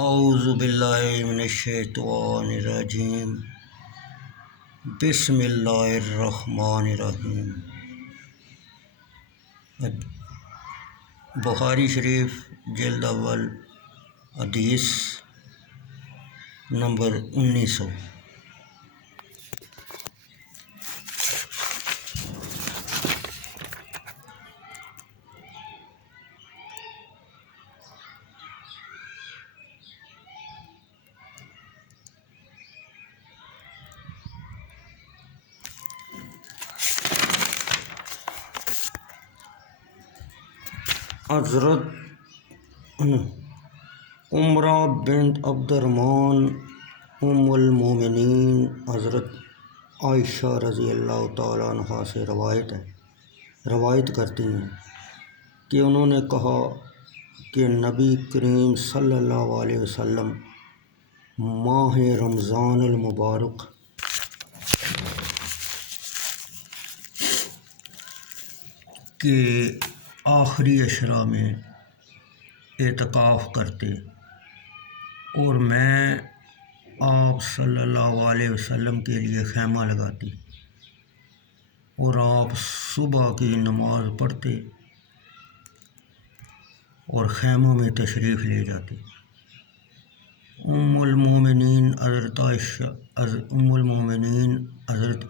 اعوذ باللہ من الشیطان الرجیم بسم اللہ الرحمن الرحیم۔ بخاری شریف جلد اول حدیث نمبر 1900۔ حضرت عمرہ بنت عبد الرحمن ام المومنین حضرت عائشہ رضی اللہ تعالیٰ عنہ سے روایت کرتی ہیں کہ انہوں نے کہا کہ نبی کریم صلی اللہ علیہ وسلم ماہ رمضان المبارک کے آخری اشرا میں اعتکاف کرتے اور میں آپ صلی اللہ علیہ وسلم کے لیے خیمہ لگاتی اور آپ صبح کی نماز پڑھتے اور خیموں میں تشریف لے جاتے۔ ام المومنین حضرت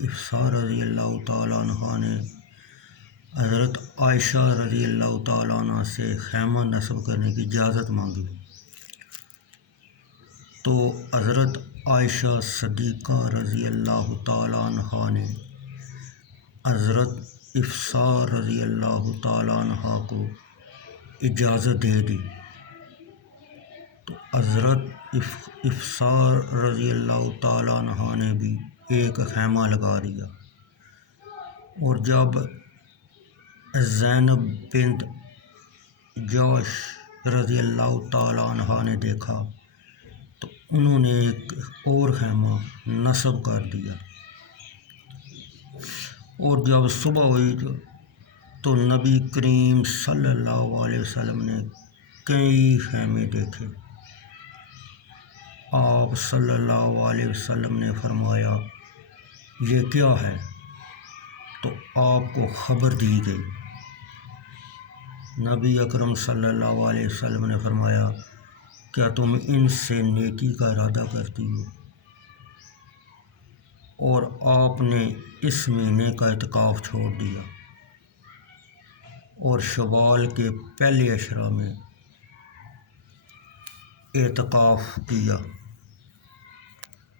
حفصہ رضی اللہ تعالیٰ عنہ نے حضرت عائشہ رضی اللہ تعالیٰ عنہ سے خیمہ نصب کرنے کی اجازت مانگی تو حضرت عائشہ صدیقہ رضی اللہ تعالیٰ عنہ نے حضرت حفصہ رضی اللہ تعالیٰ عنہ کو اجازت دے دی تو حضرت حفصہ رضی اللہ تعالیٰ عنہ نے بھی ایک خیمہ لگا دیا۔ اور جب زینب بنت جوش رضی اللہ تعالیٰ عنہ نے دیکھا تو انہوں نے ایک اور خیمہ نصب کر دیا۔ اور جب صبح ہوئی تو نبی کریم صلی اللہ علیہ وسلم نے کئی خیمے دیکھے۔ آپ صلی اللہ علیہ وسلم نے فرمایا یہ کیا ہے؟ تو آپ کو خبر دی گئی۔ نبی اکرم صلی اللہ علیہ وسلم نے فرمایا کیا تم ان سے نیکی کا ارادہ کرتی ہو؟ اور آپ نے اس مہینے کا اعتکاف چھوڑ دیا اور شوال کے پہلے اشرا میں اعتکاف کیا۔